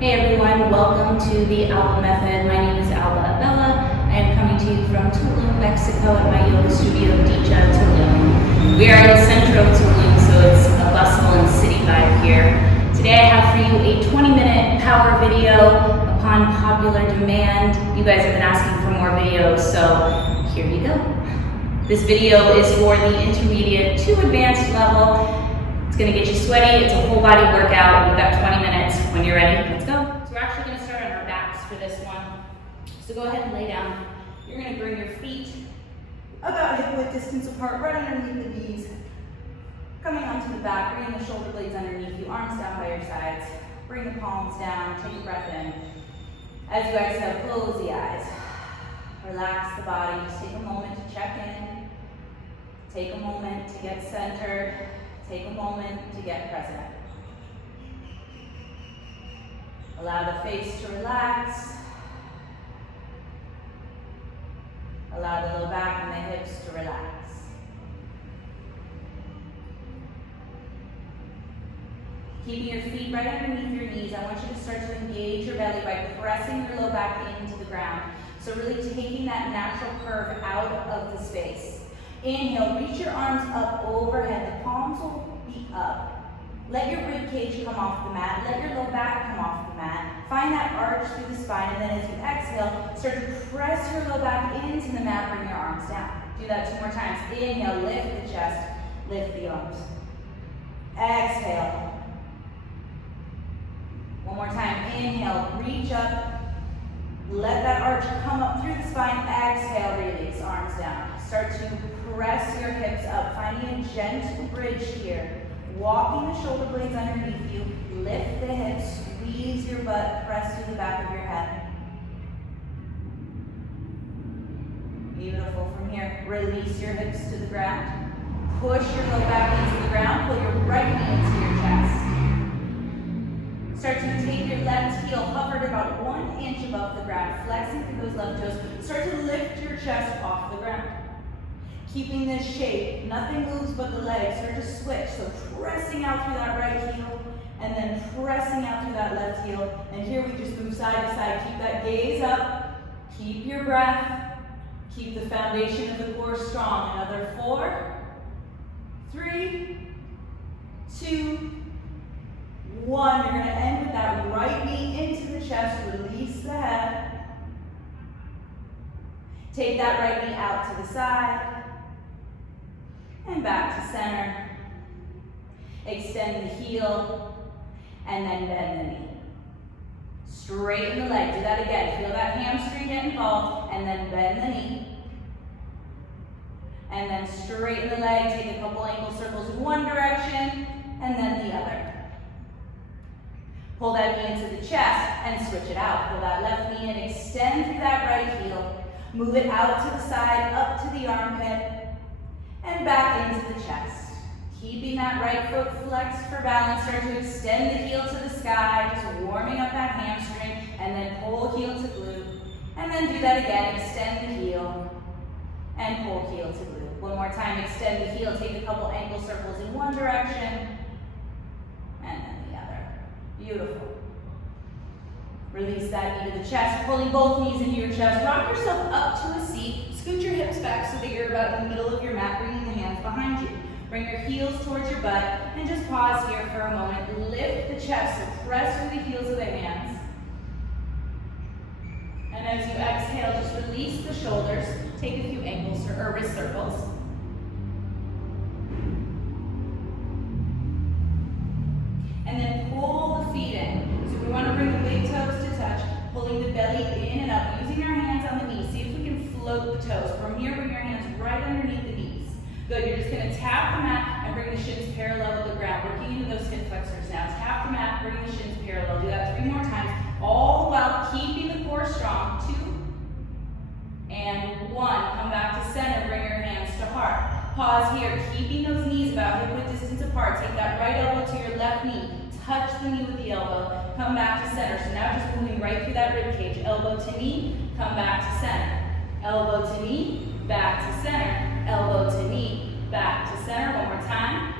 Hey everyone, welcome to the Alba Method. My name is Alba Avella. I am coming to you from Tulum, Mexico at my yoga studio, Dicha Tulum. We are in the center of Tulum, so it's a bustle and city vibe here. Today I have for you a 20-minute power video upon popular demand. You guys have been asking for more videos, so here you go. This video is for the intermediate to advanced level. It's gonna get you sweaty. It's a whole body workout. We've got 20 minutes. When you're ready, let's go. So we're actually gonna start on our backs for this one. So go ahead and lay down. You're gonna bring your feet about hip width distance apart, right underneath the knees. Coming onto the back, bringing the shoulder blades underneath you, arms down by your sides. Bring the palms down, take a breath in. As you exhale, close the eyes. Relax the body, just take a moment to check in. Take a moment to get centered. Take a moment to get present. Allow the face to relax. Allow the low back and the hips to relax. Keeping your feet right underneath your knees, I want you to start to engage your belly by pressing your low back into the ground. So really taking that natural curve out of the space. Inhale, reach your arms up overhead. The palms will be up. Let your rib cage come off the mat. Let your low back come off the mat. Find that arch through the spine, and then as you exhale, start to press your low back into the mat. Bring your arms down. Do that 2 more times. Inhale, lift the chest, lift the arms. Exhale. 1 more time. Inhale, reach up. Let that arch come up through the spine. Exhale, release, arms down. Start to press your hips up, finding a gentle bridge here. Walking the shoulder blades underneath you. Lift the hips, squeeze your butt, press through the back of your head. Beautiful. From here, release your hips to the ground. Push your low back into the ground. Pull your right knee into your chest. Start to take your left heel, hovered about 1 inch above the ground, flexing through those left toes. Start to lift your chest off the ground. Keeping this shape, nothing moves but the legs. Start to switch, so pressing out through that right heel, and then pressing out through that left heel. And here we just move side to side. Keep that gaze up, keep your breath, keep the foundation of the core strong. Another 4, 3, 2, 1. You're going to end with that right knee into the chest. Release the head. Take that right knee out to the side. And back to center. Extend the heel. And then bend the knee. Straighten the leg. Do that again. Feel that hamstring get involved. And then bend the knee. And then straighten the leg. Take a couple ankle circles in one direction. And then the other. Pull that knee into the chest and switch it out. Pull that left knee in, extend through that right heel. Move it out to the side, up to the armpit, and back into the chest. Keeping that right foot flexed for balance. Start to extend the heel to the sky, just warming up that hamstring, and then pull heel to glute. And then do that again, extend the heel, and pull heel to glute. 1 more time, extend the heel, take a couple ankle circles in one direction, and then the other. Beautiful. Release that knee to the chest, pulling both knees into your chest. Rock yourself up to a seat. Scoot your hips back so that you're about in the middle of your mat, bringing the hands behind you. Bring your heels towards your butt, and just pause here for a moment. Lift the chest, so press through the heels of the hands. And as you exhale, just release the shoulders. Take a few ankles or wrist circles. And then pull the feet in. So we want to bring the big toes to touch, pulling the belly in and up, using our hands on the knees. See if we can float the toes. From here, bring your hands right underneath the knees. Good, you're just going to tap the mat and bring the shins parallel to the ground, working into those hip flexors now. Tap the mat, bring the shins parallel. Do that 3 more times, all while keeping the core strong. 2 and 1. Come back to center, bring your hands to heart. Pause here, keeping those knees about hip width distance apart. Take that right elbow to your left knee. Touch the knee with the elbow. Come back to center. So now just moving right through that rib cage. Elbow to knee, come back to center. Elbow to knee, back to center. Elbow to knee, back to center. 1 more time.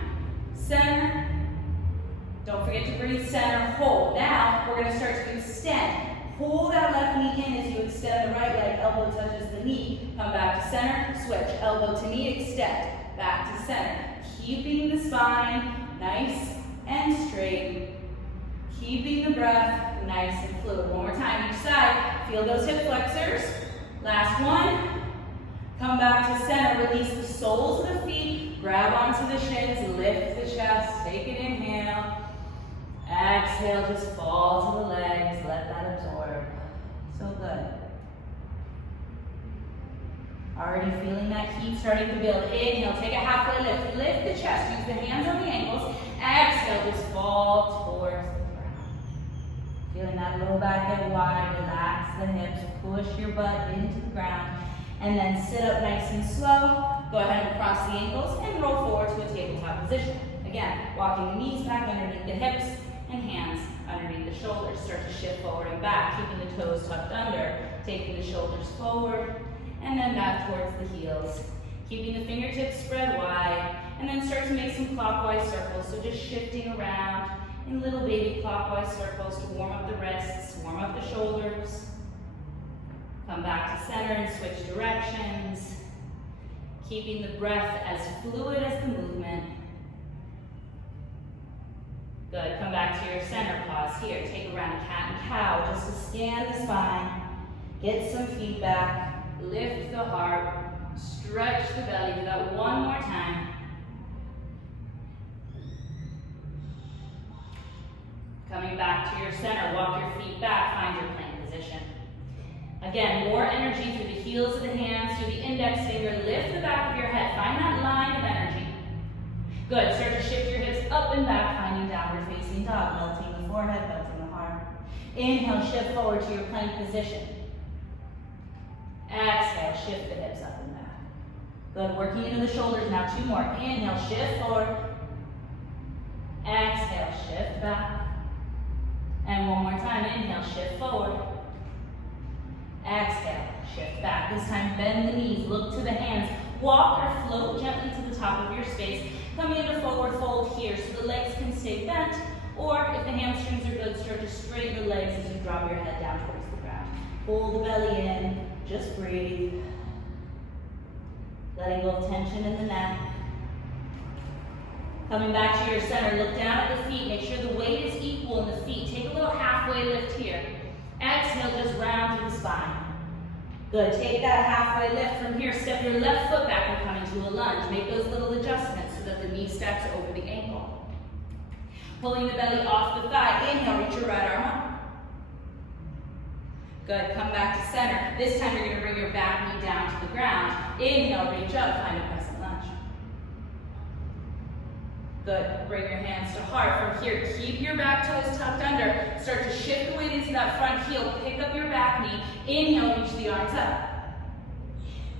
Center. Don't forget to breathe center, hold. Now, we're gonna start to extend. Pull that left knee in as you extend the right leg, elbow touches the knee. Come back to center, switch, elbow to knee, extend. Back to center. Keeping the spine nice and straight. Keeping the breath nice and fluid. One more time, each side. Feel those hip flexors. Last one. Come back to center, release the soles of the feet, grab onto the shins, lift the chest, take an inhale. Exhale, just fall to the legs, let that absorb. So good. Already feeling that heat starting to build. Inhale, take a halfway lift. Lift the chest, use the hands on the ankles. Exhale, just fall towards the ground. Feeling that low back get wide, relax the hips, push your butt into the ground. And then sit up nice and slow. Go ahead and cross the ankles and roll forward to a tabletop position. Again, walking the knees back underneath the hips and hands underneath the shoulders. Start to shift forward and back, keeping the toes tucked under, taking the shoulders forward, and then back towards the heels. Keeping the fingertips spread wide, and then start to make some clockwise circles. So just shifting around in little baby clockwise circles to warm up the wrists, warm up the shoulders. Come back to center and switch directions. Keeping the breath as fluid as the movement. Good, come back to your center, pause here. Take a round of cat and cow just to scan the spine. Get some feedback, lift the heart, stretch the belly. Do that one more time. Coming back to your center, walk your feet back, find your plank position. Again, more energy through the heels of the hands, through the index finger. Lift the back of your head. Find that line of energy. Good. Start to shift your hips up and back, finding downward facing dog. Melting the forehead, melting the heart. Inhale, shift forward to your plank position. Exhale, shift the hips up and back. Good. Working into the shoulders. Now 2 more. Inhale, shift forward. Exhale, shift back. And one more time. Inhale, shift forward. Exhale, shift back. This time, bend the knees, look to the hands. Walk or float gently to the top of your space. Coming into forward fold here so the legs can stay bent. Or if the hamstrings are good, start to straighten the legs as you drop your head down towards the ground. Pull the belly in, just breathe. Letting go of tension in the neck. Coming back to your center, look down at the feet. Make sure the weight is equal in the feet. Take a little halfway lift here. Exhale, just round through the spine. Good, take that halfway lift from here. Step your left foot back and come into a lunge. Make those little adjustments so that the knee stacks over the ankle. Pulling the belly off the thigh. Inhale, reach your right arm up. Good, come back to center. This time you're gonna bring your back knee down to the ground. Inhale, reach up, find a crescent lunge. Good, bring your hands to heart. From here, keep your back toes tucked under. Start to shift the weight into that front heel. Pick up your back knee. Inhale, reach the arms up.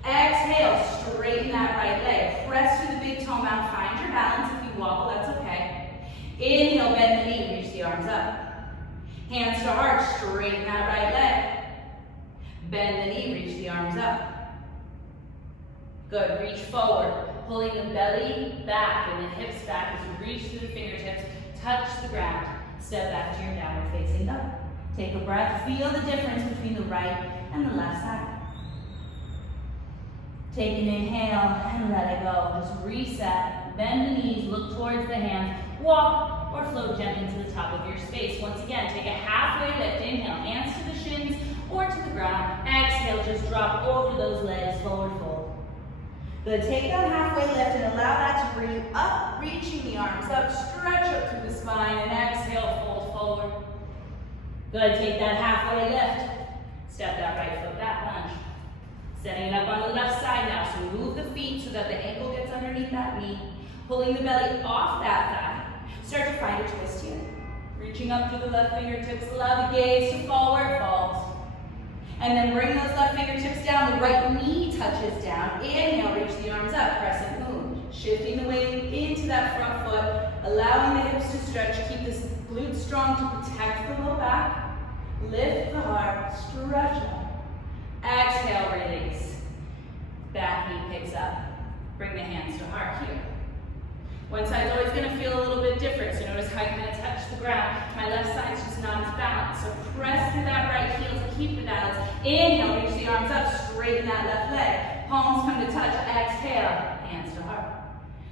Exhale, straighten that right leg. Press through the big toe mound. Find your balance. If you wobble, that's okay. Inhale, bend the knee, reach the arms up. Hands to heart, straighten that right leg. Bend the knee, reach the arms up. Good, reach forward. Pulling the belly back and the hips back as you reach through the fingertips, touch the ground. Step back to your downward facing dog. Take a breath, feel the difference between the right and the left side. Take an inhale and let it go. Just reset, bend the knees, look towards the hands, walk or float gently to the top of your space. Once again, take a halfway lift. Inhale, hands to the shins or to the ground. Exhale, just drop over those legs, forward fold. Good, take that halfway lift and allow that to bring you up, reaching the arms up, stretch up through the spine, and exhale, fold forward. Good, take that halfway lift. Step that right foot back, lunge. Setting it up on the left side now, so move the feet so that the ankle gets underneath that knee. Pulling the belly off that thigh. Start to find a twist here. Reaching up through the left fingertips, allow the gaze to fall where it falls. And then bring those left fingertips down, the right knee touches down. Inhale, reach the arms up, crescent moon. Shifting the weight into that front foot, allowing the hips to stretch. Keep this glute strong to protect the low back. Lift the heart, stretch up. Exhale, release. Back knee picks up. Bring the hands to heart here. One side's always going to feel a little bit different, so notice how you're going to touch the ground. My left side's just not as balanced, so press through that right heel to keep the balance. Inhale, reach the arms up, straighten that left leg. Palms come to touch, exhale, hands to heart.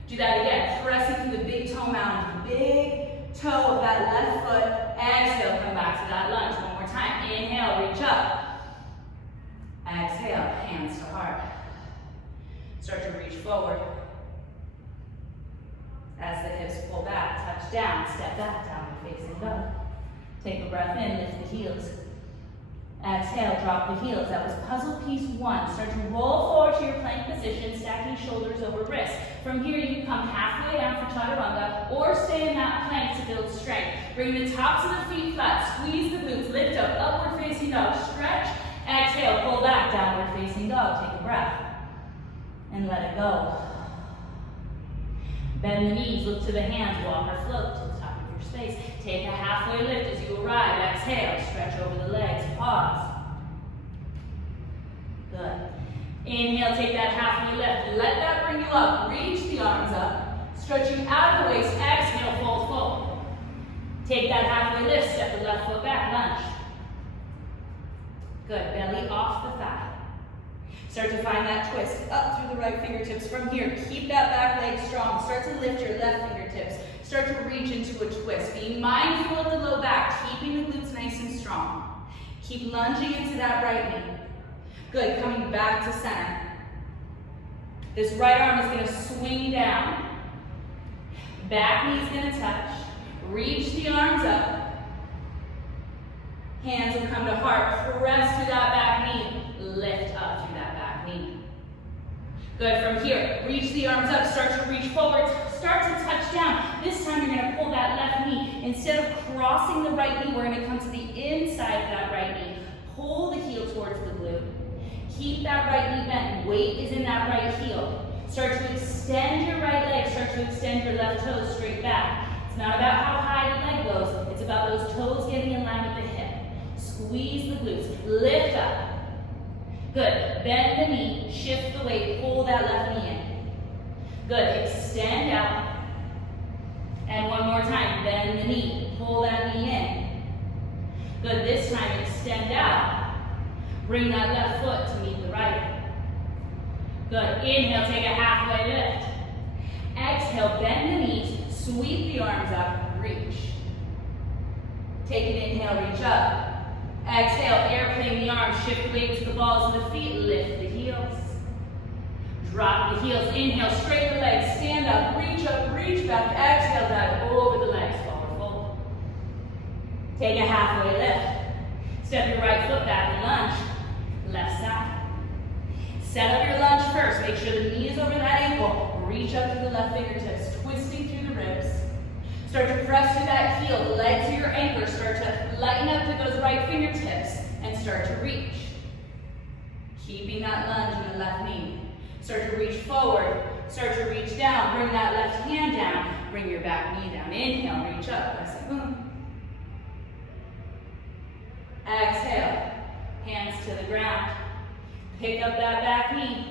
Do that again, pressing through the big toe mountain, the big toe of that left foot. Exhale, come back to that lunge. One more time, inhale, reach up. Exhale, hands to heart. Start to reach forward. As the hips pull back, touch down, step back, downward facing dog. Take a breath in, lift the heels. Exhale, drop the heels. That was puzzle piece 1. Start to roll forward to your plank position, stacking shoulders over wrists. From here, you come halfway down for chaturanga, or stay in that plank to build strength. Bring the tops of the feet flat, squeeze the glutes, lift up, upward facing dog, stretch. Exhale, pull back, downward facing dog. Take a breath, and let it go. Bend the knees, look to the hands, walk or float to the top of your space. Take a halfway lift as you arrive. Exhale, stretch over the legs, pause. Good. Inhale, take that halfway lift. Let that bring you up. Reach the arms up. Stretching out of the waist. Exhale, fold forward. Take that halfway lift. Step the left foot back. Lunge. Good. Belly off the thigh. Start to find that twist up through the right fingertips. From here, keep that back leg strong. Start to lift your left fingertips. Start to reach into a twist. Being mindful of the low back, keeping the glutes nice and strong. Keep lunging into that right knee. Good, coming back to center. This right arm is going to swing down. Back knee is going to touch. Reach the arms up. Hands will come to heart. Press through that back knee. Lift up through that back knee. Good, from here, reach the arms up, start to reach forward, start to touch down. This time you're gonna pull that left knee. Instead of crossing the right knee, we're gonna come to the inside of that right knee. Pull the heel towards the glute. Keep that right knee bent. Weight is in that right heel. Start to extend your right leg, start to extend your left toes straight back. It's not about how high the leg goes, it's about those toes getting in line with the hip. Squeeze the glutes, lift up. Good, bend the knee, shift the weight, pull that left knee in. Good, extend out. And one more time, bend the knee, pull that knee in. Good, this time extend out. Bring that left foot to meet the right. Good, inhale, take a halfway lift. Exhale, bend the knees, sweep the arms up, reach. Take an inhale, reach up. Exhale, airplane the arms, shift the weight to the balls of the feet, lift the heels. Drop the heels, inhale, straighten the legs, stand up, reach back, exhale, dive over the legs, forward fold. Take a halfway lift. Step your right foot back and lunge, left side. Set up your lunge first, make sure the knee is over that ankle, reach up to the left fingertips, twisting through the ribs. Start to press through that heel, the legs are your anchor. Start to lighten up to those right fingertips and start to reach. Keeping that lunge in the left knee. Start to reach forward, start to reach down, bring that left hand down, bring your back knee down. Inhale, reach up, press it. Exhale, hands to the ground. Pick up that back knee.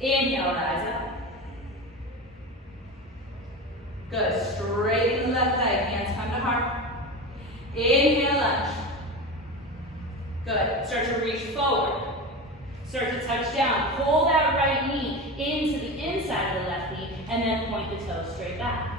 Inhale, rise up. Good, straighten the left leg, hands come to heart. Inhale, lunge. Good, start to reach forward. Start to touch down. Pull that right knee into the inside of the left knee and then point the toes straight back.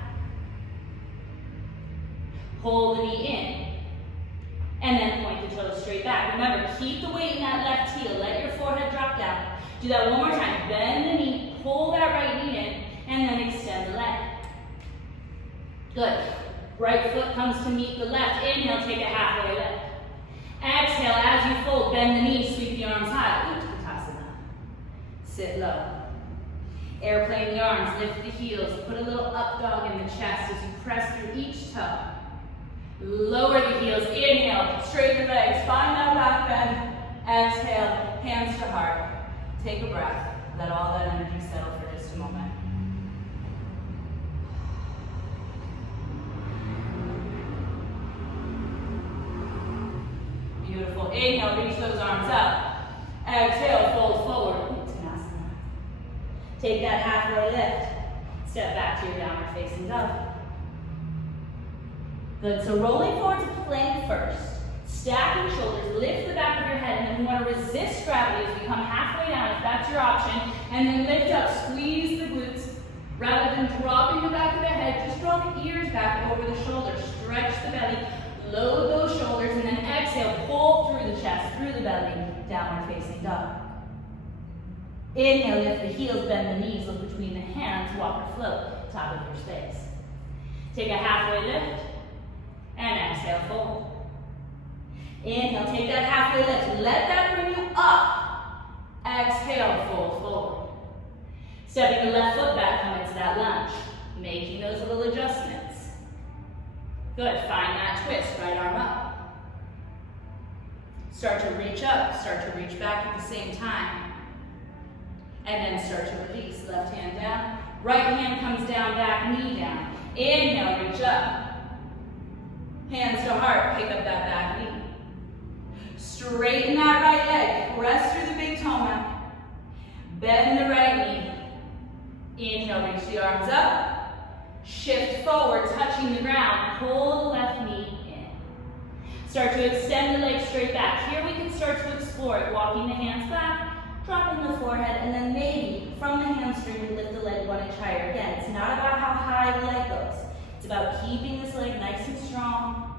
Pull the knee in and then point the toes straight back. Remember, keep the weight in that left heel. Let your forehead drop down. Do that one more time. Bend the knee, pull that right knee in, and then extend the leg. Good. Right foot comes to meet the left. Inhale, take a halfway lift. Exhale, as you fold, bend the knees, sweep the arms high. Uttanasana. Sit low. Airplane the arms, lift the heels. Put a little up dog in the chest as you press through each toe. Lower the heels. Inhale, straighten the legs. Find that back bend. Exhale, hands to heart. Take a breath. Let all that energy settle for just a moment. Beautiful. Inhale, reach those arms up. Exhale, fold forward. Uttanasana. Take that halfway lift. Step back to your downward facing dog. Good, so rolling forward to plank first. Stacking shoulders, lift the back of your head, and then we want to resist gravity as we come halfway down, if that's your option, and then lift up, squeeze the glutes. Rather than dropping the back of the head, just draw the ears back over the shoulders, stretch the belly, load those shoulders, and then exhale, pull through the chest, through the belly, downward facing dog. Inhale, lift the heels, bend the knees, look between the hands, walk or float, top of your space. Take a halfway lift, and exhale, fold. Inhale, take that halfway lift, let that bring you up. Exhale, fold forward. Stepping the left foot back, come into that lunge, making those little adjustments. Good, find that twist, right arm up. Start to reach up, start to reach back at the same time. And then start to release, left hand down, right hand comes down, back knee down. Inhale, reach up. Hands to heart, pick up that back knee. Straighten that right leg, press through the big toe mound. Bend the right knee. Inhale, reach the arms up. Shift forward, touching the ground. Pull the left knee in. Start to extend the legs straight back. Here we can start to explore it, walking the hands back, dropping the forehead, and then maybe from the hamstring we lift the leg 1 inch higher. Again, it's not about how high the leg goes. It's about keeping this leg nice and strong,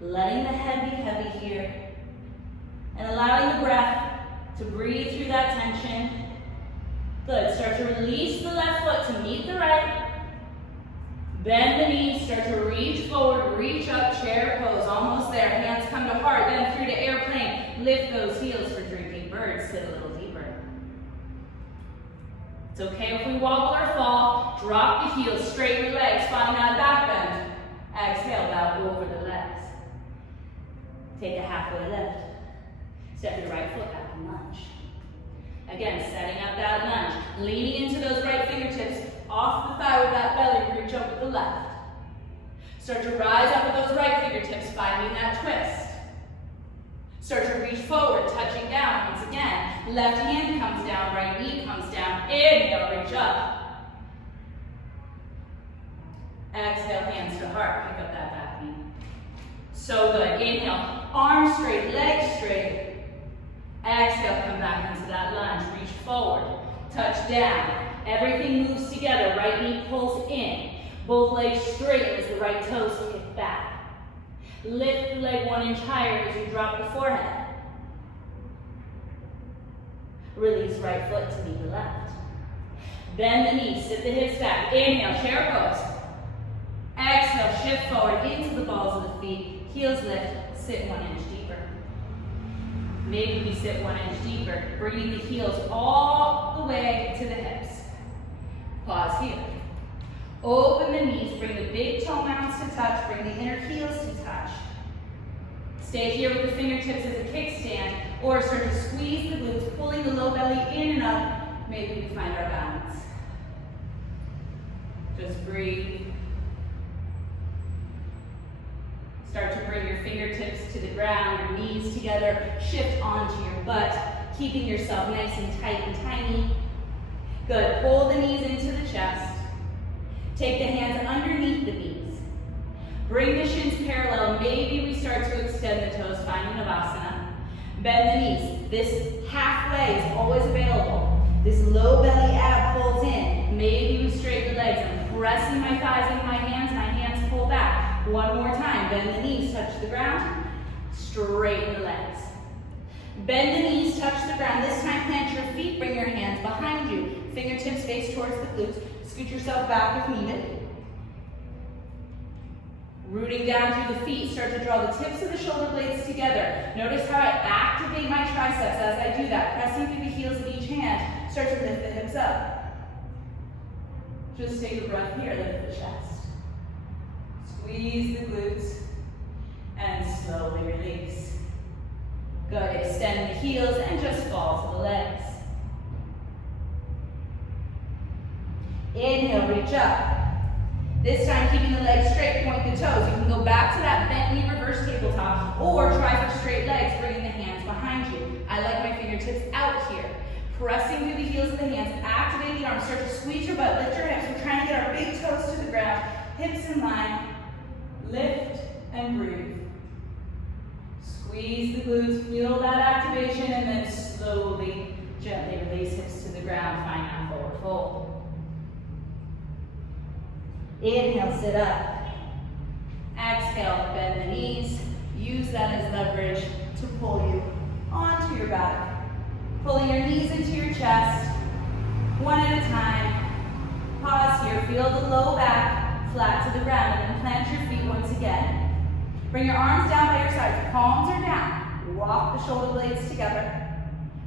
letting the head be heavy here, and allowing the breath to breathe through that tension. Good, start to release the left foot to meet the right. Bend the knees, start to reach forward, reach up, chair pose, almost there. Hands come to heart, then through to airplane. Lift those heels for drooping birds, sit a little deeper. It's okay if we wobble or fall. Drop the heels, straighten your legs, find that back bend. Exhale, bow over the legs. Take a halfway lift. Step your right foot back and lunge. Again, setting up that lunge. Leaning into those right fingertips, off the thigh with that belly, reach up with the left. Start to rise up with those right fingertips, finding that twist. Start to reach forward, touching down. Once again, left hand comes down, right knee comes down. Inhale, reach up. Exhale, hands to heart, pick up that back knee. So good. Inhale, arms straight, legs straight. Exhale, come back into that lunge. Reach forward, touch down. Everything moves together. Right knee pulls in. Both legs straight as the right toes kick back. Lift the leg 1 inch higher as you drop the forehead. Release right foot to meet the left. Bend the knees, sit the hips back. Inhale, chair pose. Exhale, shift forward into the balls of the feet. Heels lift, sit 1 inch deeper. Maybe we sit 1 inch deeper, bringing the heels all the way to the hips. Pause here. Open the knees, bring the big toe mounds to touch, bring the inner heels to touch. Stay here with the fingertips as a kickstand, or start to squeeze the glutes, pulling the low belly in and up. Maybe we find our balance. Just breathe. Start to bring your fingertips to the ground, your knees together, shift onto your butt, keeping yourself nice and tight and tiny. Good, pull the knees into the chest. Take the hands underneath the knees. Bring the shins parallel, maybe we start to extend the toes, finding Navasana. Bend the knees. This halfway is always available. This low belly ab pulls in. Maybe we straighten the legs. I'm pressing my thighs into my hands pull back. One more time, bend the knees, touch the ground. Straighten the legs. Bend the knees, touch the ground. This time plant your feet, bring your hands behind you. Fingertips face towards the glutes. Scoot yourself back if needed. Rooting down through the feet, start to draw the tips of the shoulder blades together. Notice how I activate my triceps as I do that, pressing through the heels of each hand. Start to lift the hips up. Just take a breath here, lift the chest. Squeeze the glutes and slowly release. Good, extend the heels and just fall to the legs. Inhale, reach up. This time, keeping the legs straight, point the toes. You can go back to that bent knee reverse tabletop or try for straight legs, bringing the hands behind you. I like my fingertips out here. Pressing through the heels of the hands, activate the arms, start to squeeze your butt, lift your hips. We're trying to get our big toes to the ground, hips in line, lift and breathe. Squeeze the glutes, feel that activation, and then slowly, gently release hips to the ground, find that forward fold. Inhale, sit up. Exhale, bend the knees. Use that as leverage to pull you onto your back. Pulling your knees into your chest, one at a time. Pause here, feel the low back flat to the ground, and then plant your feet once again. Bring your arms down by your sides, palms are down. Walk the shoulder blades together.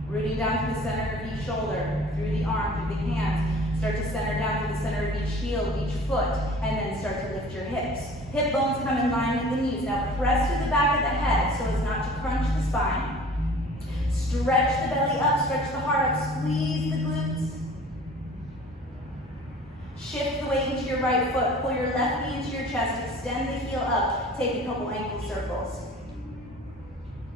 Rooting down to the center of each shoulder, through the arm, through the hands. Start to center down to the center of each heel, each foot, and then start to lift your hips. Hip bones come in line with the knees. Now press to the back of the head so as not to crunch the spine. Stretch the belly up, stretch the heart up, squeeze the glutes. Shift the weight into your right foot, pull your left knee into your chest, extend the heel up, take a couple ankle circles.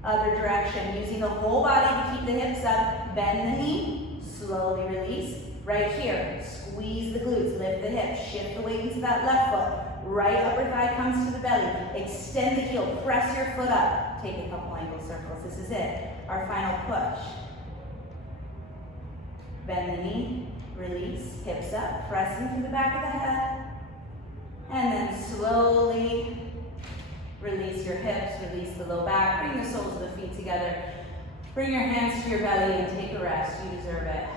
Other direction, using the whole body to keep the hips up, bend the knee, slowly release. Right here, squeeze the glutes, lift the hips, shift the weight into that left foot. Right upper thigh comes to the belly, extend the heel, press your foot up. Take a couple ankle circles, this is it. Our final push. Bend the knee, release, hips up, press into the back of the head. And then slowly release your hips, release the low back, bring the soles of the feet together. Bring your hands to your belly and take a rest, you deserve it.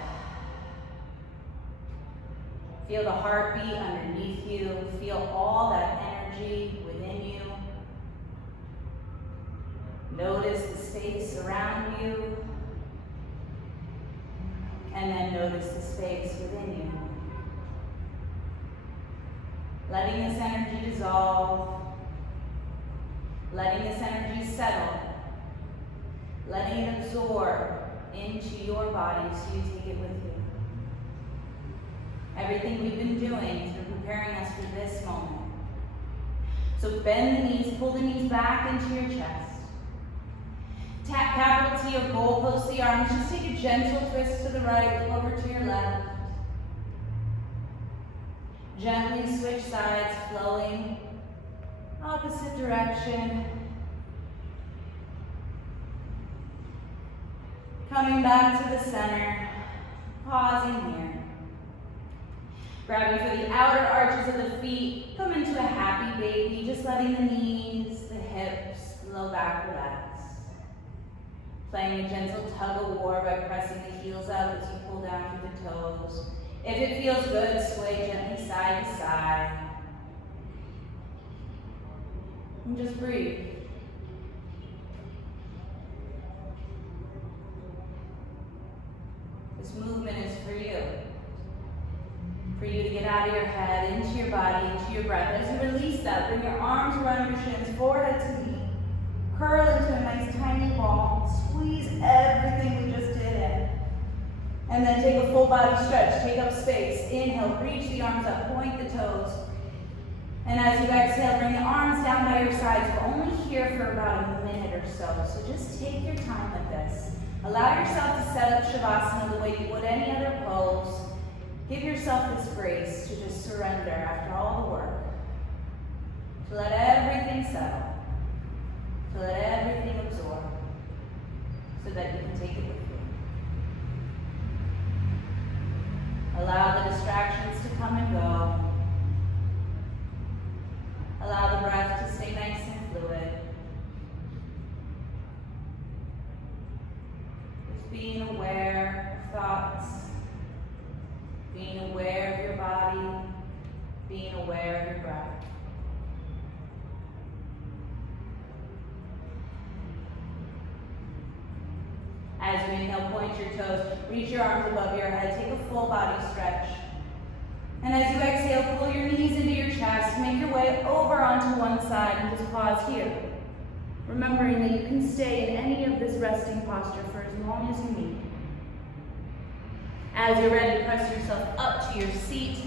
Feel the heartbeat underneath you. Feel all that energy within you. Notice the space around you. And then notice the space within you. Letting this energy dissolve. Letting this energy settle. Letting it absorb into your body so you take it with you. Everything we've been doing has been preparing us for this moment. So bend the knees, pull the knees back into your chest. Tap capital T or goalpost the arms. Just take a gentle twist to the right, look over to your left. Gently switch sides, flowing opposite direction. Coming back to the center, pausing here. Grabbing for the outer arches of the feet, come into a happy baby, just letting the knees, the hips, the low back relax. Playing a gentle tug of war by pressing the heels up as you pull down through the toes. If it feels good, sway gently side to side. And just breathe. This movement is for you. For you to get out of your head, into your body, into your breath. As you release that, bring your arms around your shins, forehead to knee. Curl into a nice tiny ball. Squeeze everything we just did in. And then take a full body stretch. Take up space. Inhale, reach the arms up, point the toes. And as you exhale, bring the arms down by your sides. We're only here for about a minute or so. So just take your time with this. Allow yourself to set up Shavasana the way you would any other pose. Give yourself this grace to just surrender after all the work. To let everything settle. To let everything absorb. So that you can take it with you. Allow the distractions to come and go. Allow the breath to stay nice and fluid. Just being aware of thoughts. Being aware of your body, being aware of your breath. As you inhale, point your toes, reach your arms above your head, take a full body stretch. And as you exhale, pull your knees into your chest, make your way over onto one side and just pause here. Remembering that you can stay in any of this resting posture for as long as you need. As you're ready, press yourself up to your seat.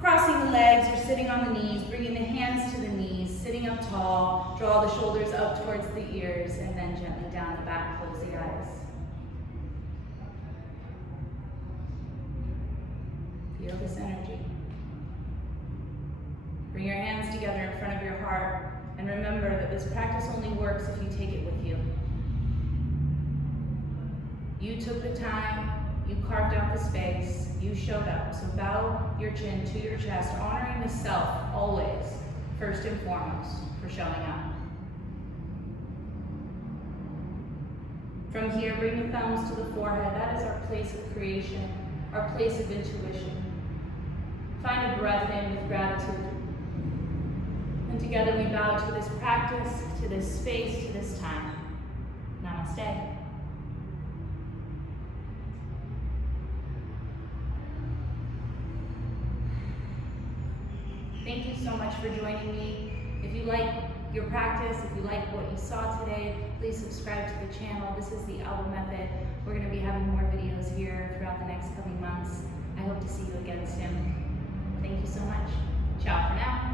Crossing the legs or sitting on the knees, bringing the hands to the knees, sitting up tall, draw the shoulders up towards the ears, and then gently down the back, close the eyes. Feel this energy. Bring your hands together in front of your heart and remember that this practice only works if you take it with you. You took the time, you carved out the space, you showed up. So bow your chin to your chest, honoring the self always, first and foremost, for showing up. From here, bring the thumbs to the forehead. That is our place of creation, our place of intuition. Find a breath in with gratitude. And together we bow to this practice, to this space, to this time. Namaste. Thank you so much for joining me. If you like your practice, if you like what you saw today, please subscribe to the channel. This is the Alba Method. We're going to be having more videos here throughout the next coming months. I hope to see you again soon. Thank you so much. Ciao for now.